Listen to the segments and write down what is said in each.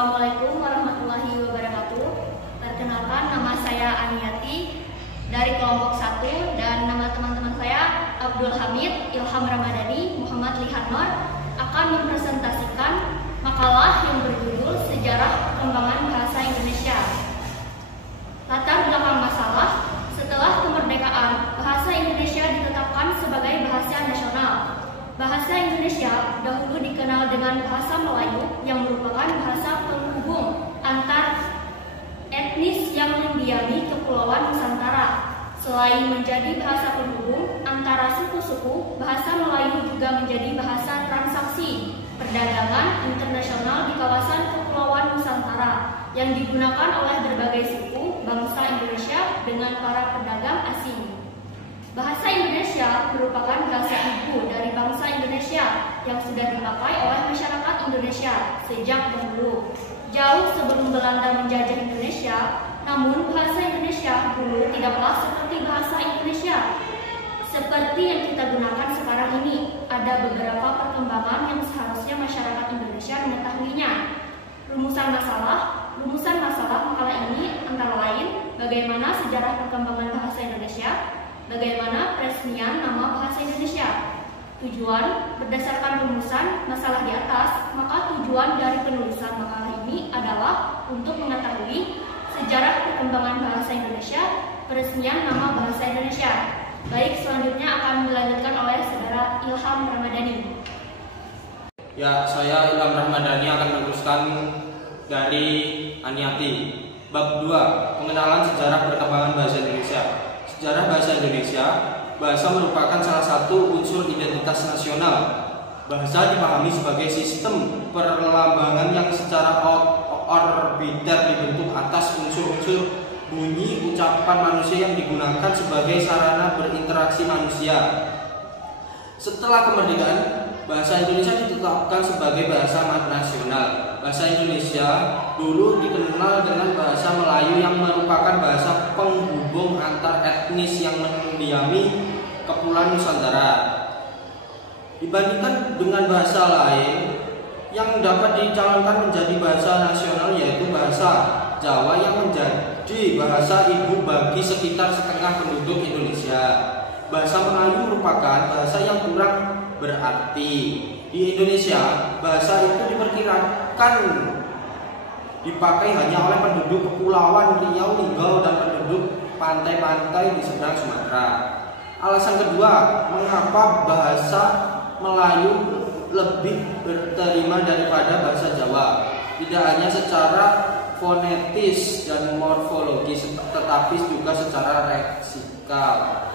Assalamualaikum warahmatullahi wabarakatuh. Perkenalkan, nama saya Aniati dari kelompok 1 dan nama teman-teman saya Abdul Hamid, Ilham Ramadhani, Muhammad Lihanor akan mempresentasikan makalah yang berjudul Sejarah Perkembangan Bahasa Indonesia. Latar belakang masalah: setelah kemerdekaan, bahasa Indonesia ditetapkan sebagai bahasa nasional. Bahasa Indonesia dahulu dikenal dengan bahasa Melayu yang merupakan bahasa penghubung antar etnis yang mendiami Kepulauan Nusantara. Selain menjadi bahasa penghubung antara suku-suku, bahasa Melayu juga menjadi bahasa transaksi perdagangan internasional di kawasan Kepulauan Nusantara yang digunakan oleh berbagai suku bangsa Indonesia dengan para pedagang asing. Bahasa Indonesia merupakan bahasa ibu dari bangsa Indonesia yang sudah dipakai oleh masyarakat Indonesia sejak dahulu. Jauh sebelum Belanda menjajah Indonesia, namun bahasa Indonesia dulu tidaklah seperti bahasa Indonesia seperti yang kita gunakan sekarang ini. Ada beberapa perkembangan yang seharusnya masyarakat Indonesia mengetahuinya. Rumusan masalah makalah ini antara lain bagaimana sejarah perkembangan bahasa Indonesia, bagaimana peresmian nama bahasa Indonesia. Tujuan: berdasarkan rumusan masalah di atas, maka tujuan dari penulisan makalah ini adalah untuk mengetahui sejarah perkembangan bahasa Indonesia, peresmian nama bahasa Indonesia. Baik, selanjutnya akan dilanjutkan oleh saudara Ilham Ramadhani. Ya, saya Ilham Ramadhani akan meneruskan dari Aniati. Bab 2, pengenalan sejarah perkembangan bahasa Indonesia. Sejarah bahasa Indonesia, bahasa merupakan salah satu unsur identitas nasional. Bahasa dipahami sebagai sistem perlambangan yang secara orbiter dibentuk atas unsur-unsur bunyi ucapan manusia yang digunakan sebagai sarana berinteraksi manusia. Setelah kemerdekaan, bahasa Indonesia ditetapkan sebagai bahasa nasional. Bahasa Indonesia dulu dikenal dengan bahasa Melayu yang merupakan bahasa penghubung antar etnis yang mendiami Kepulauan Nusantara. Dibandingkan dengan bahasa lain yang dapat dicalonkan menjadi bahasa nasional, yaitu bahasa Jawa yang menjadi bahasa ibu bagi sekitar setengah penduduk Indonesia. Bahasa Melayu merupakan bahasa yang kurang berarti. Di Indonesia, bahasa itu diperkirakan dipakai hanya oleh penduduk Kepulauan Riau, Linggau, dan penduduk pantai-pantai di seberang Sumatera. Alasan kedua, mengapa bahasa Melayu lebih berterima daripada bahasa Jawa, tidak hanya secara fonetis dan morfologis, tetapi juga secara leksikal.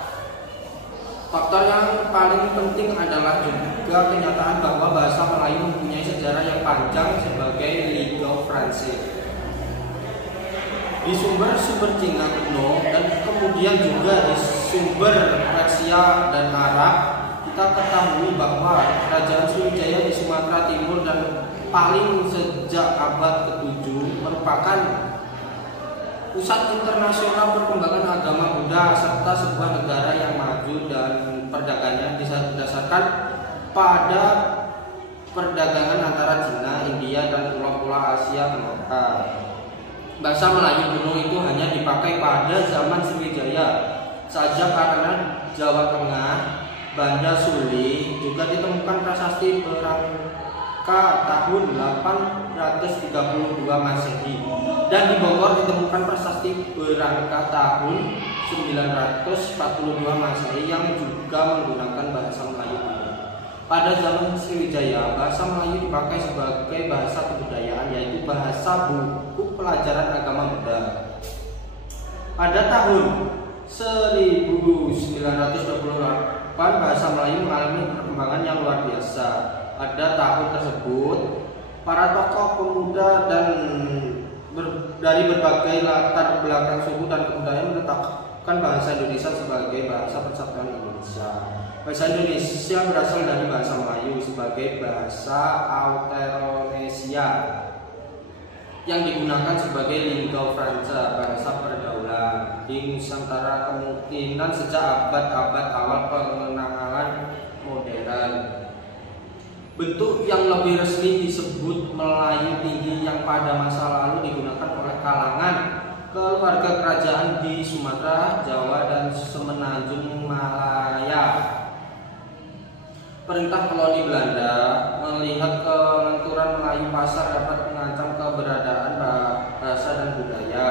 Faktor yang paling penting adalah juga kenyataan bahwa bahasa Melayu mempunyai sejarah yang panjang sebagai lingua franca. Di sumber-sumber Cina kuno dan kemudian juga di sumber Persia dan Arab, kita ketahui bahwa Kerajaan Sriwijaya di Sumatera Timur dan paling sejak abad ke-7 merupakan pusat internasional perkembangan agama Buddha serta sebuah negara yang maju dan perdagangan didasarkan pada perdagangan antara Cina, India, dan pulau-pulau Asia Tenggara. Bahasa Melayu kuno itu hanya dipakai pada zaman Sriwijaya saja karena Jawa Tengah, Banda Suli juga ditemukan prasasti Berangka tahun 832 Masehi. Dan di Bogor ditemukan prasasti Berangka tahun 942 Masehi yang juga menggunakan bahasa Melayu kuno. Pada zaman Sriwijaya, bahasa Melayu dipakai sebagai bahasa kebudayaan, yaitu bahasa buku pelajaran agama Buddha. Pada tahun 1928, bahasa Melayu mengalami perkembangan yang luar biasa. Pada tahun tersebut, para tokoh pemuda dan dari berbagai latar belakang suku dan kebudayaan menetapkan bahasa Indonesia sebagai bahasa persatuan Indonesia. Bahasa Indonesia berasal dari bahasa Melayu sebagai bahasa Austronesia yang digunakan sebagai lingua franca, bahasa pergaulan di Nusantara kemungkinan sejak abad-abad awal pengenalan modern. Bentuk yang lebih resmi disebut Melayu Tinggi yang pada masa lalu digunakan oleh kalangan keluarga kerajaan di Sumatera, Jawa, dan Semenanjung Malaya. Perintah koloni Belanda melihat kelenturan Melayu pasar dapat mengancam keberadaan bahasa dan budaya.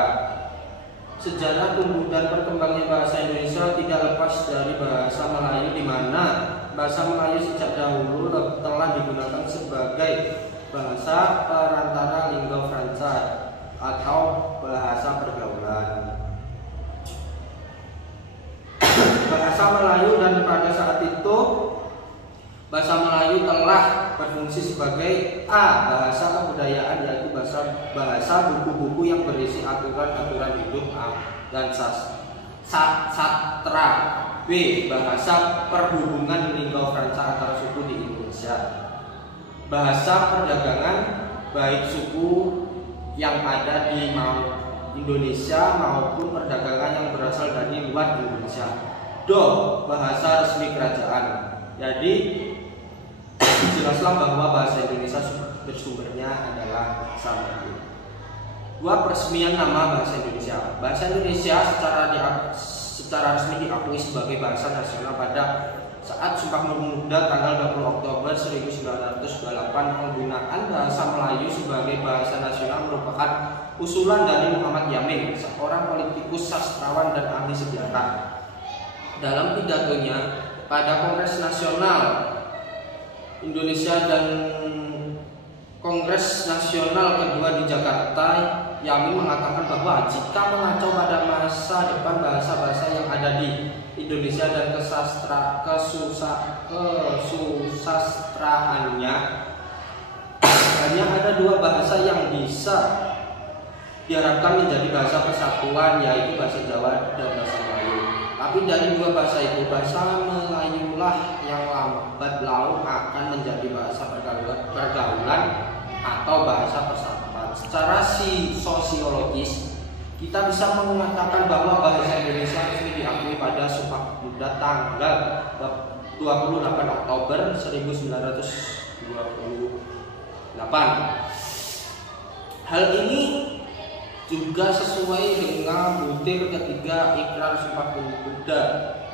Sejarah tumbuh dan perkembangan bahasa Indonesia tidak lepas dari bahasa Melayu, di mana bahasa Melayu sejak dahulu telah digunakan sebagai bahasa perantara lingua franca atau bahasa pergaulan. Bahasa Melayu, dan pada saat itu bahasa Melayu telah berfungsi sebagai bahasa kebudayaan, yaitu bahasa buku-buku yang berisi aturan-aturan hidup dan sastra. B. Bahasa perhubungan lingua franca antar suku di Indonesia. Bahasa perdagangan baik suku yang ada di Indonesia maupun perdagangan yang berasal dari luar Indonesia. Do. Bahasa resmi kerajaan. Jadi jelaslah bahwa bahasa Indonesia bersumbernya adalah sama. 2. Peresmian nama bahasa Indonesia. Bahasa Indonesia secara resmi diakui sebagai bahasa nasional pada saat Sumpah Pemuda tanggal 20 Oktober 1928. Penggunaan bahasa Melayu sebagai bahasa nasional merupakan usulan dari Muhammad Yamin, seorang politikus, sastrawan, dan ahli sejarah. Dalam pidatonya pada Kongres Nasional Indonesia dan Kongres Nasional kedua di Jakarta, Yamin mengatakan bahwa jika mengacu pada masa depan bahasa-bahasa yang ada di Indonesia dan kesusastraannya, hanya ada 2 bahasa yang bisa diharapkan menjadi bahasa persatuan, yaitu bahasa Jawa dan bahasa Melayu. Tapi dari 2 bahasa itu, bahasa Melayulah yang lambat laun akan menjadi bahasa pergaulan atau bahasa persatuan. Secara sosiologis, kita bisa mengatakan bahwa bahasa Indonesia resmi diakui pada Sumpah Pemuda tanggal 28 Oktober 1928. Hal ini juga sesuai dengan butir ketiga Ikrar Sumpah Pemuda,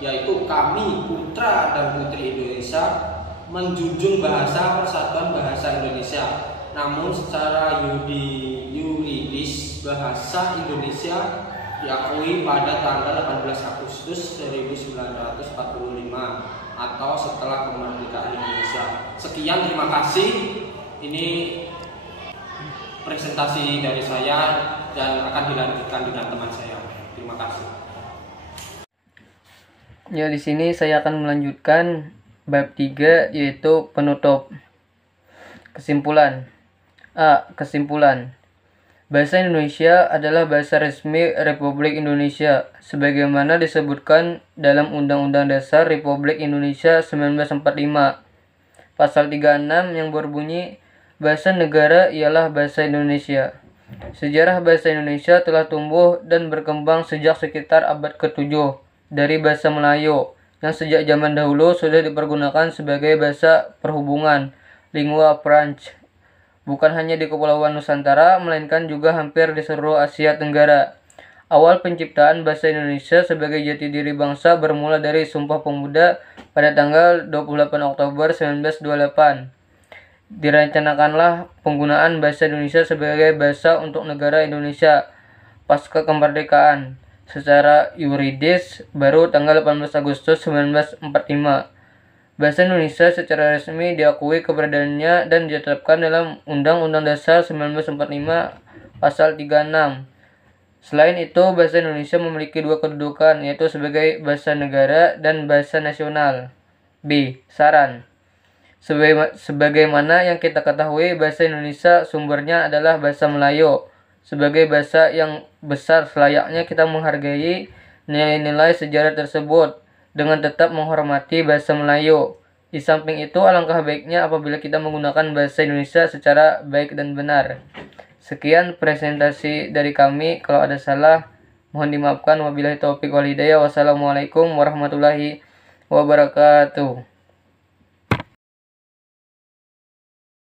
yaitu kami putra dan putri Indonesia menjunjung bahasa persatuan bahasa Indonesia. Namun secara yuridis bahasa Indonesia diakui pada tanggal 18 Agustus 1945 atau setelah kemerdekaan Indonesia. Sekian, terima kasih. Ini presentasi dari saya dan akan dilanjutkan dengan teman saya. Terima kasih. Ya, di sini saya akan melanjutkan bab 3, yaitu penutup. Kesimpulan. Kesimpulan. Bahasa Indonesia adalah bahasa resmi Republik Indonesia sebagaimana disebutkan dalam Undang-Undang Dasar Republik Indonesia 1945. Pasal 36 yang berbunyi, bahasa negara ialah bahasa Indonesia. Sejarah bahasa Indonesia telah tumbuh dan berkembang sejak sekitar abad ke-7 dari bahasa Melayu yang sejak zaman dahulu sudah dipergunakan sebagai bahasa perhubungan, lingua franca, bukan hanya di Kepulauan Nusantara, melainkan juga hampir di seluruh Asia Tenggara. Awal penciptaan bahasa Indonesia sebagai jati diri bangsa bermula dari Sumpah Pemuda pada tanggal 28 Oktober 1928. Direncanakanlah penggunaan bahasa Indonesia sebagai bahasa untuk negara Indonesia pasca kemerdekaan. Secara yuridis baru tanggal 18 Agustus 1945. Bahasa Indonesia secara resmi diakui keberadaannya dan ditetapkan dalam Undang-Undang Dasar 1945 Pasal 36. Selain itu, bahasa Indonesia memiliki 2 kedudukan, yaitu sebagai bahasa negara dan bahasa nasional. B. Saran. Sebagaimana yang kita ketahui, bahasa Indonesia sumbernya adalah bahasa Melayu. Sebagai bahasa yang besar, selayaknya kita menghargai nilai-nilai sejarah tersebut dengan tetap menghormati bahasa Melayu. Di samping itu, alangkah baiknya apabila kita menggunakan bahasa Indonesia secara baik dan benar. Sekian presentasi dari kami. Kalau ada salah, mohon dimaafkan. Wabillahi taufiq wal hidayah. Wassalamualaikum warahmatullahi wabarakatuh.